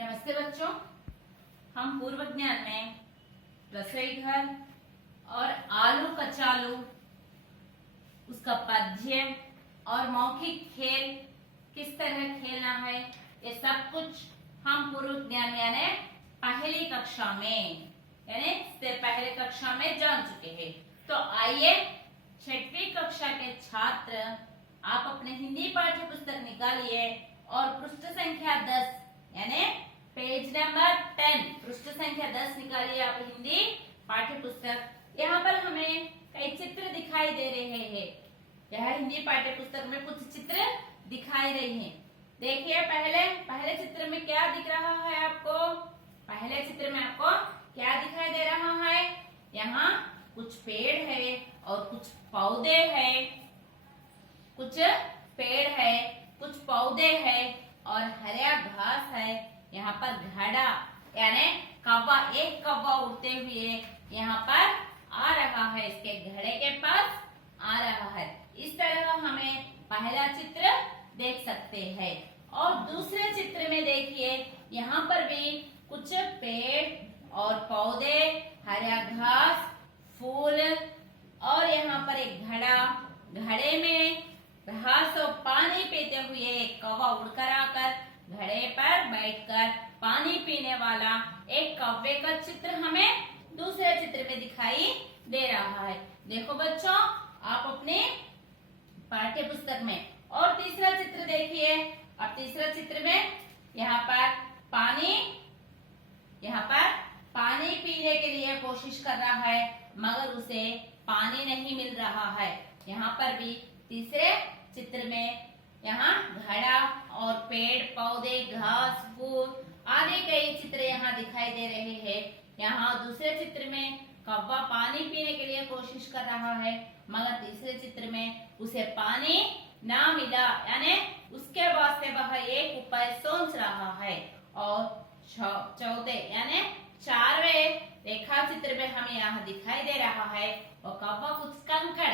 नमस्ते बच्चों, हम पूर्व ज्ञान में रसोई घर और आलू कचालू उसका पद्य और मौखिक खेल किस तरह खेलना है ये सब कुछ हम पूर्व ज्ञान यानी पहली कक्षा में पहले कक्षा में जान चुके हैं। तो आइए छठवीं कक्षा के छात्र आप अपने हिंदी पाठ्य पुस्तक निकालिए और पृष्ठ संख्या 10 यानी पेज नंबर 10 पृष्ठ संख्या 10 निकालिए आप हिंदी पाठ्य पुस्तक। यहाँ पर हमें कई चित्र दिखाई दे रहे हैं। यह हिंदी पाठ्य पुस्तक में कुछ चित्र दिखाई रही हैं। देखिए पहले चित्र में क्या दिख रहा है आपको। पहले चित्र में आपको क्या दिखाई दे रहा है। यहाँ कुछ पेड़ है और कुछ पौधे है। कुछ पेड़ है, कुछ पौधे है और हरा घास है। यहाँ पर घड़ा यानी कौवा, एक कौवा उड़ते हुए यहाँ पर आ रहा है, इसके घड़े के पास आ रहा है। इस तरह हमें पहला चित्र देख सकते हैं। और दूसरे चित्र में देखिए यहाँ पर भी कुछ पेड़ और पौधे, हरा घास, फूल और यहाँ पर एक घड़ा, घड़े में घास और पानी पीते हुए एक कौवा उड़कर आकर घड़े पर बैठकर पानी पीने वाला एक कौवे का चित्र हमें दूसरे चित्र में दिखाई दे रहा है। देखो बच्चों आप अपने पाठ्य पुस्तक में। और तीसरा चित्र देखिए। और तीसरा चित्र में यहाँ पर पानी पीने के लिए कोशिश कर रहा है मगर उसे पानी नहीं मिल रहा है। यहाँ पर भी तीसरे चित्र में यहाँ घड़ा और पेड़ पौधे, घास, फूल आदि कई चित्र यहाँ दिखाई दे रहे हैं। यहाँ दूसरे चित्र में कौवा पानी पीने के लिए कोशिश कर रहा है मगर तीसरे चित्र में उसे पानी ना मिला यानी उसके वास्ते वह एक उपाय सोच रहा है। और चौथे यानी चारवें रेखा चित्र में हमें यहाँ दिखाई दे रहा है और कौवा कुछ कंकड़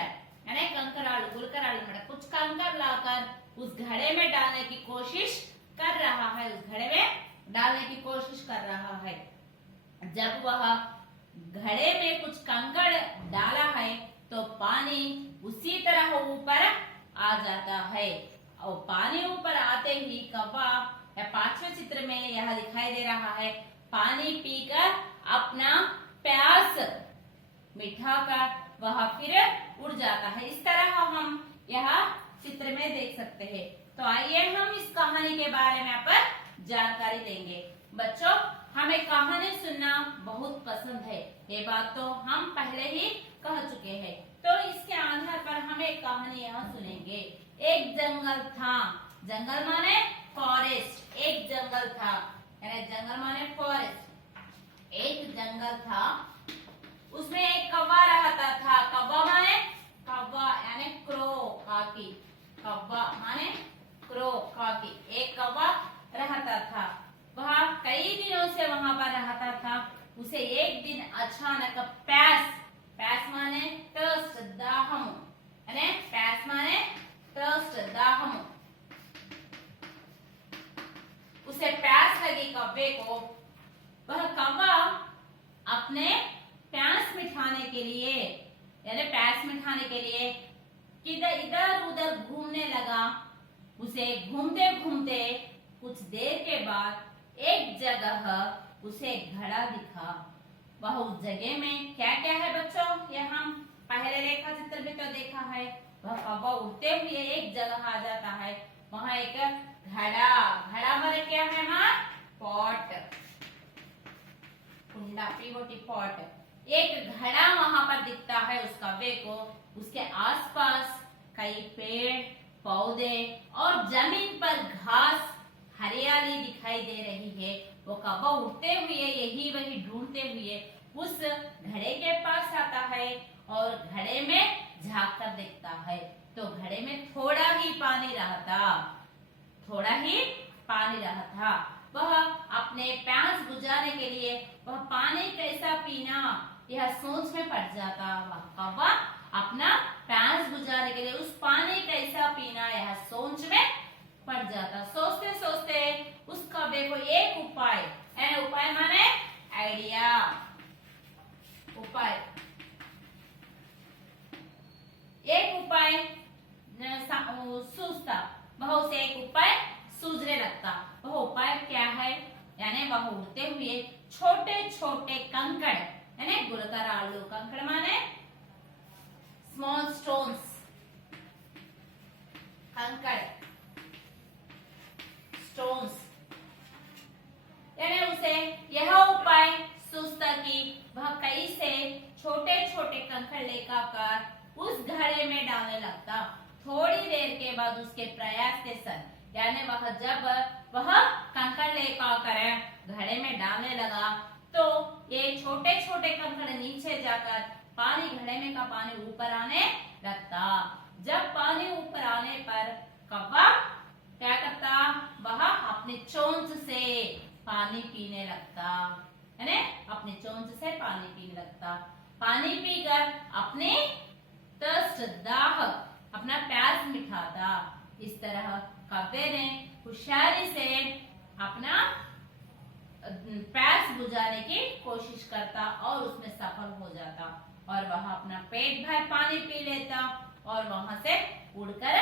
यानी कंकरालू गुलकरालू कुछ कंकड़ लाकर उस घड़े में डालने की कोशिश कर रहा है। उस घड़े में डालने की कोशिश कर रहा है। जब वह घड़े में कुछ कंकड़ डाला है तो पानी उसी तरह ऊपर आ जाता है। और पानी ऊपर आते ही कौवा या पांचवें चित्र में यह दिखाई दे रहा है पानी पीकर अपना प्यास मिटाकर वह फिर उड़ जाता है। इस तरह हम यह चित्र में देख सकते हैं। तो आइए हम इस कहानी के बारे में पर जानकारी लेंगे। बच्चों हमें कहानी सुनना बहुत पसंद है, ये बात तो हम पहले ही कह चुके हैं। तो इसके आधार पर हम एक कहानी यहाँ सुनेंगे। एक जंगल था। जंगल माने फॉरेस्ट। एक जंगल था यानी जंगल माने फॉरेस्ट। एक जंगल था, उसमें एक कौवा रहता था। कौवा माने कौवा यानी क्रो, काकी। कौवा माने क्रो, काकी। एक कौवा रहता था। वह कई दिनों से वहां पर रहता था। उसे एक दिन अचानक प्यास माने थर्स्ट, दाहम यानी प्यास माने थर्स्ट, दाहम। उसे प्यास लगी कौवे को। वह कौवा अपने प्यास मिटाने के लिए यानी प्यास मिटाने के लिए किधर इधर उधर घूमने लगा। उसे घूमते घूमते कुछ देर के बाद एक जगह उसे घड़ा दिखा। वह उस जगह में क्या क्या है बच्चों, यह हम पहले रेखा चित्र में तो देखा है। वह कौवा उड़ते हुए एक जगह आ जाता है। वहाँ एक घड़ा माने क्या है माँ, पॉट, कुंडा, पीवोटी पॉट। एक घड़ा वहां पर दिखता है उस कौवे को। उसके आसपास कई पेड़ पौधे और जमीन पर घास हरियाली दिखाई दे रही है। वो कौवा उड़ते हुए यही वही ढूंढते हुए उस घड़े के पास आता है और घड़े में झांक कर देखता है तो घड़े में थोड़ा ही पानी रहा था। वह अपने प्यास बुझाने के लिए वह पानी कैसा पीना यह सोच में पड़ जाता। वह कौवा अपना प्यास बुझाने के लिए उस पानी कैसा पीना यह सोच में पड़ जाता। सोचते सोचते उस कौवे को एक उपाय, उपाय माने आइडिया, उपाय। एक उपाय सूझता, वह उसे एक उपाय सूझने लगता। वह उपाय क्या है? यानी वह उड़ते हुए छोटे छोटे कंकड़, यानी गुलकरालू, कंकड़ माने स्मॉल स्टोन्स, कंकड़, स्टोन्स, यानी उसे यह उपाय सूझता कि वह कई से छोटे छोटे कंकड़ लेकर उस घड़े में डालने लगता। थोड़ी देर के बाद उसके प्रयास के साथ, यानी वह जब वह कंकड़ लेकर घड़े में डालने लगा तो ये छोटे छोटे कंकड़ नीचे जाकर पानी, घड़े में का पानी ऊपर आने लगता। जब पानी ऊपर आने पर कौवा क्या करता? वह अपनी चोंच से पानी पीने लगता, यानी अपनी चोंच से पानी पीने लगता। पानी पीकर अपने थर्स्ट, दाह, अपना प्यास मिटाता। इस तरह कौवे ने होशियारी से अपना प्यास बुझाने की कोशिश करता और उसमें सफल हो जाता और वह अपना पेट भर पानी पी लेता और वहां से उड़कर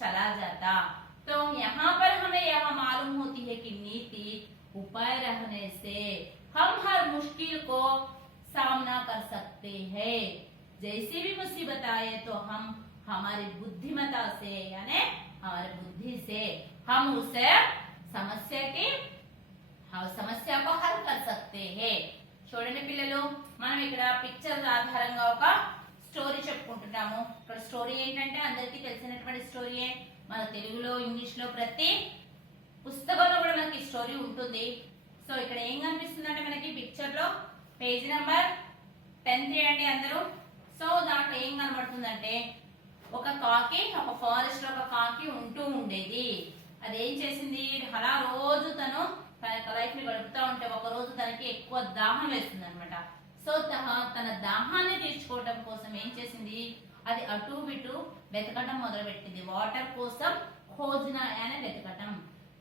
चला जाता। तो यहाँ पर हमें यह मालूम होती है कि नीति उपाय रहने से हम हर मुश्किल को सामना कर सकते हैं। जैसी भी मुसीबत आए तो हम हमारी बुद्धिमता से, यानी हमारी बुद्धि से हम उसे సమస్య को हल कर सकते हैं। చూడండి పిల్లలు, మనం ఇక్కడ పిక్చర్ ఆధారంగా ఒక స్టోరీ చెప్పుకుంటున్నాము. ఇక్కడ స్టోరీ ఏంటంటే అందరికీ తెలిసినటువంటి స్టోరీయే. మన తెలుగులో, ఇంగ్లీష్ లో ప్రతి పుస్తకంలో కూడా మనకి స్టోరీ ఉంటుంది. సో ఇక్కడ ఏం కనిపిస్తుందంటే మనకి పిక్చర్ లో పేజ్ నెంబర్ 10 తీయండి అందరూ. సో దాంట్లో ఏం కనబడుతుందంటే ఒక కాకి, ఒక ఫారెస్ట్ లో ఒక కాకి ఉంటూ ఉండేది. అదేం చేసింది, అలా రోజు తను తన లైఫ్ ని గడుపుతా ఉంటే ఒక రోజు తనకి ఎక్కువ దాహం వేస్తుంది అనమాట. సో తన దాహాన్ని తీర్చుకోవడం కోసం ఏం చేసింది, అది అటు ఇటు వెతకటం మొదలు పెట్టింది. వాటర్ కోసం ఖోజ్నా అనే వెతకటం.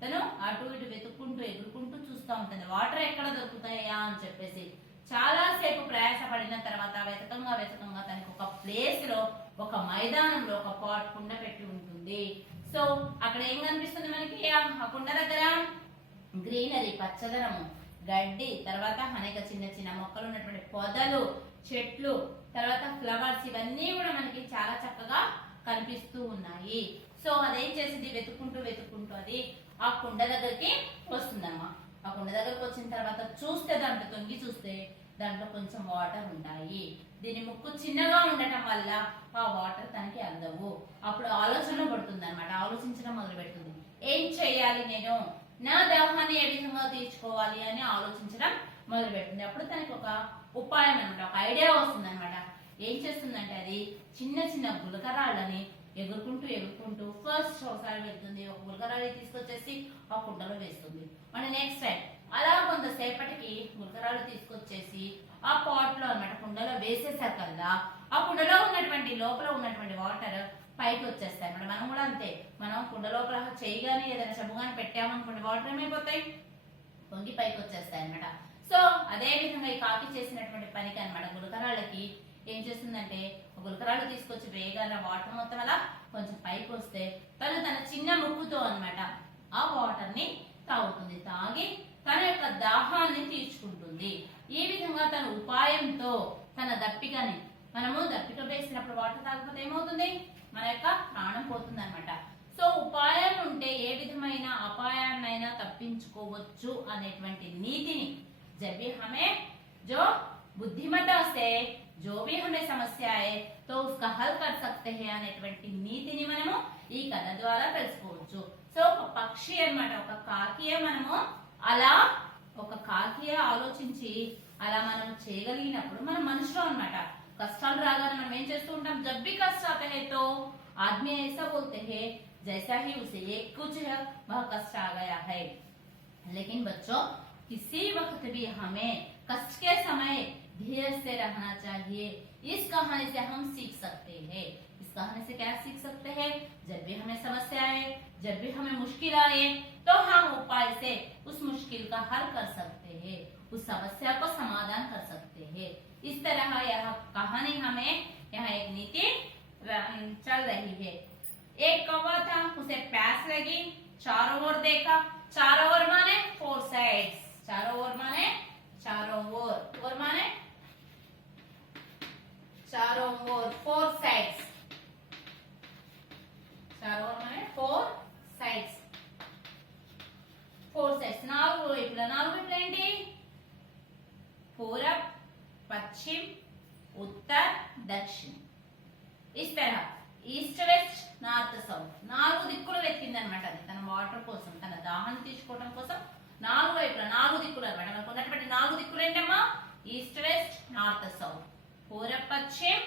తను అటు ఇటు వెతుక్కుంటూ ఎగురుకుంటూ చూస్తూ ఉంటుంది వాటర్ ఎక్కడ దొరుకుతాయా అని చెప్పేసి. చాలా సేపు ప్రయాస పడిన తర్వాత వెతకంగా తనకి ఒక ప్లేస్ లో, ఒక మైదానంలో ఒక పాట్ కుండ పెట్టి ఉంటుంది. సో అక్కడ ఏం కనిపిస్తుంది మనకి, ఆ కుండ దగ్గర గ్రీనరీ, పచ్చదనము, గడ్డి, తర్వాత అనేక చిన్న చిన్న మొక్కలు ఉన్నటువంటి పొదలు, చెట్లు, తర్వాత ఫ్లవర్స్, ఇవన్నీ కూడా మనకి చాలా చక్కగా కనిపిస్తూ ఉన్నాయి. సో అదేం చేసింది, వెతుక్కుంటూ అది ఆ కుండ దగ్గరికి వస్తుందమ్మా. ఆ కుండ దగ్గరకు వచ్చిన తర్వాత చూస్తే, దాంట్లో తొంగి చూస్తే దాంట్లో కొంచెం వాటర్ ఉంటాయి. దీని ముక్కు చిన్నగా ఉండటం వల్ల ఆ వాటర్ తనకి అందవు. అప్పుడు ఆలోచన పడుతుంది అనమాట, ఆలోచించడం మొదలు పెడుతుంది. ఏం చెయ్యాలి, నేను నా దాహాన్ని ఏ విధంగా తీర్చుకోవాలి అని ఆలోచించడం మొదలు పెడుతుంది. అప్పుడు తనకి ఒక ఉపాయం అనమాట, ఒక ఐడియా వస్తుంది అనమాట. ఏం చేస్తుందంటే అది చిన్న చిన్న గులకరాళ్ళని ఎగురుకుంటూ ఫస్ట్ ఒకసారి వెళ్తుంది, ఒక గులకరాళ్ళు తీసుకొచ్చేసి ఆ కుండలో వేస్తుంది. మళ్ళీ నెక్స్ట్ టైం అలా కొంతసేపటికి గులకరాళ్ళు తీసుకొచ్చేసి ఆ పాట్ లో అన్నమాట కుండలో వేసేసరికల్లా ఆ కుండలో ఉన్నటువంటి, లోపల ఉన్నటువంటి వాటర్ పైకి వచ్చేస్తాయి అన్నమాట. మనం కూడా అంతే, మనం కుండ లోపల చేయి గానీ ఏదైనా చెంబు గానీ పెట్టామనుకోండి, వాటర్ ఏమైపోతాయి, పొంగి పైకి వచ్చేస్తాయి అన్నమాట. సో అదే విధంగా ఈ కాకి చేసినటువంటి పనికి అన్నమాట, గులకరాళ్ళకి ఏం చేస్తుందంటే గులకరాళ్ళు తీసుకొచ్చి వేయగానే వాటర్ మొత్తం అలా కొంచెం పైకి వస్తే తను తన చిన్న ముక్కుతో అన్నమాట ఆ వాటర్ ని తాగుతుంది. తాగి తన యొక్క దాహాన్ని తీర్చుకుంటుంది. ఈ విధంగా తన ఉపాయంతో తన దప్పికని, మనము దప్పిక వేసినప్పుడు వాటర్ తాగకపోతే ఏమవుతుంది, మన యొక్క ప్రాణం పోతుంది అనమాట. సో ఉపాయం ఉంటే ఏ విధమైన అపాయాన్నైనా తప్పించుకోవచ్చు అనేటువంటి నీతిని, जब भी हमें जो बुद्धिमता से जो भी हमें समस्या है तो उसका हल कर सकते हैं అనేటువంటి నీతిని మనము ఈ కథ ద్వారా తెలుసుకోవచ్చు. సో ఒక పక్షి అన్నమాట, ఒక కాకియే మనము అలా ఒక కాకియే ఆలోచించి అలా మనం చేయగలిగినప్పుడు మన మనసులో అన్నమాట కష్టాలు రాగానే మనం ఏం చేస్తూ ఉంటాం, जब भी कष्ट आता है तो आदमी ऐसा बोलते हैं जैसा ही उसे एक कुछ है वह कष्ट आ गया है. लेकिन बच्चों किसी वक्त भी हमें कष्ट के समय धीरज से रहना चाहिए. इस कहानी से हम सीख सकते हैं. इस कहानी से क्या सीख सकते हैं? जब भी हमें समस्या आए, जब भी हमें मुश्किल आए, तो हम उपाय से उस मुश्किल का हल कर सकते हैं, उस समस्या को समाधान कर सकते हैं। इस तरह यह कहानी हमें यहाँ एक नीति चल रही है। एक कौवा था, उसे प्यास लगी, चारों ओर देखा। चारों ओर माने फोर साइड्स, चारों ओर माने चारों ओर माने चारों ओर, फोर साइड्स, चारों ओर माने फोर साइड्स, फोर साइड्स నాలుగు వైపుల ఏంటి? पूरब, पश्चिम, उत्तर, दक्षिण। इस तरह ఈస్ట్ వెస్ట్ నార్త్ సౌత్ నాలుగు దిక్కులు వెతికిందనమాట. అది తన వాటర్ కోసం, తన దాహాన్ని తీర్చుకోవడం కోసం నాలుగు వైపుల నాలుగు దిక్కులు అనమాట. మనకు ఉన్నటువంటి నాలుగు దిక్కులు ఏంటమ్మా? ఈస్ట్ వెస్ట్ నార్త్ సౌత్, पूरब पश्चिम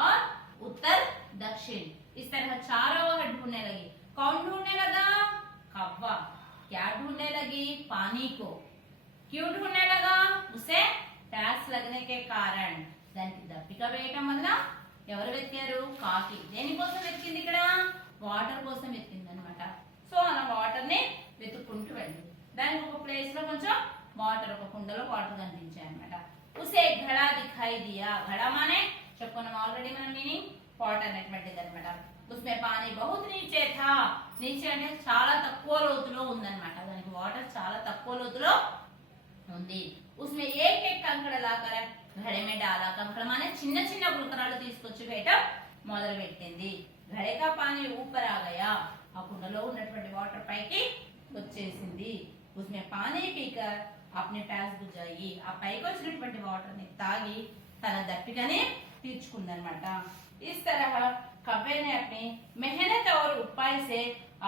और उत्तर दक्षिण। इस तरह चारों ओर ढूंढने लगी। कौन ढूंढने लगा? कौवा। क्या ढूंढने लगी? पानी को। क्यों ढूंढने लगा? उसे प्यास लगने के कारण। దానికి దప్పిక వేయటం వల్ల ఎవరు వెతికారు? కాకి. దేనికోసం వెతికింది? ఇక్కడ వాటర్ కోసం వెతికింది అనమాట. సో అలా వాటర్ ని వెతుక్కుంటూ వెళ్ళింది. దానికి ఒక ప్లేస్ లో కొంచెం వాటర్, ఒక కుండలో వాటర్ కనిపించాయి అనమాట. उसे घड़ा दिखाई दिया। घड़ा माने చెప్పుకున్నాం ఆల్రెడీ మన మీనింగ్, పాట్ అనేటువంటిది అనమాట. उसमें पानी बहुत नीचे था। नीचे అంటే చాలా తక్కువ లోతులో ఉందన్నమాట. దానికి వాటర్ చాలా తక్కువ లోతులో ఉంది. उसमें एक एक कंकड़ लाकर घड़े में डाला। कंकड़ माने చిన్న చిన్న గులకరాలు తీసుకొచ్చి వేయటం మొదలు పెట్టింది. घड़े का पानी ऊपर आ गया। ఆ కుండలో ఉన్నటువంటి వాటర్ పైకి వచ్చేసింది. उसमें पानी पीकर अपने प्यास बुझाई। ఆ పైకి వచ్చినటువంటి వాటర్ ని తాగి తన దప్పికని తీర్చుకుందన్నమాట. इस तरह कव्वे ने अपनी मेहनत और उपाय से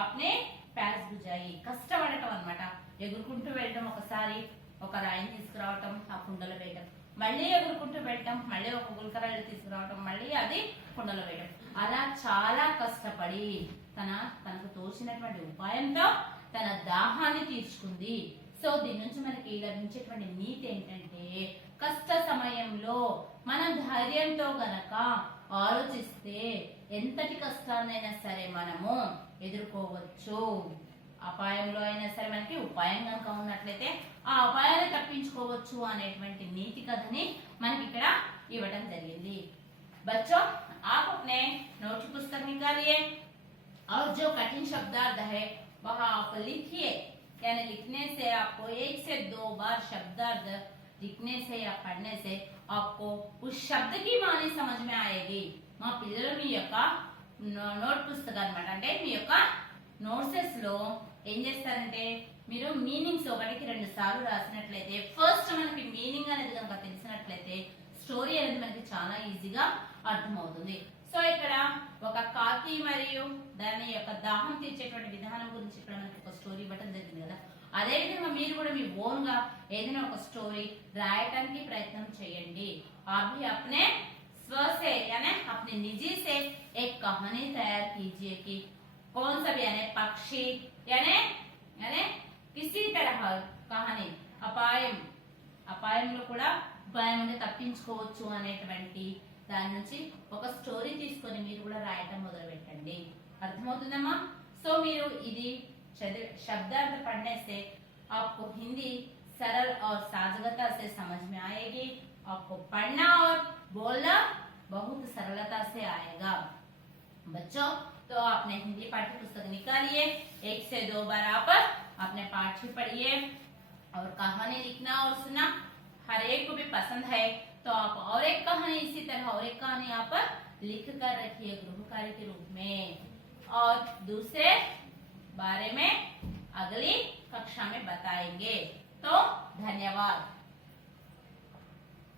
अपने प्यास बुझाई। కష్టపడటం అన్నమాట. ఎగురుకుంటూ వెళ్ళటం, ఒకసారి ఒక రాయిని తీసుకురావటం, ఆ కుండలో వేయటం, మళ్ళీ ఎగురుకుంటూ వెళ్ళటం, మళ్ళీ ఒక గులకరాయిని తీసుకురావటం, మళ్ళీ అది కుండలో వేయటం. అలా చాలా కష్టపడి తనకు తోచినటువంటి ఉపాయంతో తన దాహాన్ని తీర్చుకుంది. సో దీని నుంచి మనకి లభించేటువంటి నీతి ఏంటంటే, కష్ట సమయంలో మనం ధైర్యంతో గనక ఆలోచిస్తే ఎంతటి కష్టాన్నైనా సరే మనము ఎదుర్కోవచ్చు. అపాయంలో అయినా సరే మనకి ఉపాయం కనుక ఉన్నట్లయితే ఆ అపాయాన్ని తప్పించుకోవచ్చు అనేటువంటి నీతి కథని మనకి ఇక్కడ ఇవ్వడం జరిగింది. बच्चों आप अपने नोट पुस्तक निकालिए और जो कठिन शब्दार्थ है वह आप लिखिए। यानी लिखने से आपको 1 से 2 बार शब्दार्थ लिखने से या पढ़ने से आपको उस शब्द की मानी समझ में आएगी। మా పిల్లలు మీ యొక్క నోట్ పుస్తకం అన్నమాట, అంటే మీ యొక్క నోట్సెస్ లో ఏం చేస్తారంటే, మీరు మీనింగ్స్ 1కి 2 సార్లు రాసినట్లయితే, ఫస్ట్ మనకి మీనింగ్ అనేది కనుక తెలిసినట్లయితే స్టోరీ అనేది మనకి చాలా ఈజీగా అర్థమవుతుంది. సో ఇక్కడ ఒక కాకి మరియు దాని యొక్క దాహం తీర్చేటువంటి విధానం గురించి ఇక్కడ మనకి ఒక స్టోరీ ఇవ్వడం జరిగింది కదా. అదే విధంగా మీరు కూడా మీ ఓన్ గా ఏదైనా ఒక స్టోరీ రాయటానికి ప్రయత్నం చేయండి. आप भी अपने स्व से यानी अपने निजी से एक कहानी तैयार कीजिए कि कौन सा भी यानी पक्षी यानी किसी तरह कहानी అపాయంలో కూడా ఉపాయం అంటే తప్పించుకోవచ్చు అనేటువంటి దాని నుంచి ఒక స్టోరీ తీసుకొని మీరు కూడా రాయటం మొదలు పెట్టండి. అర్థమవుతుందమ్మా? సో మీరు ఇది शब्दार्थ पढ़ने से आपको हिंदी सरल और साजगता से समझ में आएगी। आपको पढ़ना और बोलना बहुत सरलता से आएगा। बच्चों तो आपने हिंदी पाठ्य पुस्तक निकालिए, 1 से 2 बार आप अपने पाठ भी पढ़िए और कहानी लिखना और सुनना हर एक को भी पसंद है तो आप और एक कहानी इसी तरह और एक कहानी आप लिख कर रखिए गृह कार्य के रूप में, और दूसरे बारे में अगली कक्षा में बताएंगे। तो धन्यवाद।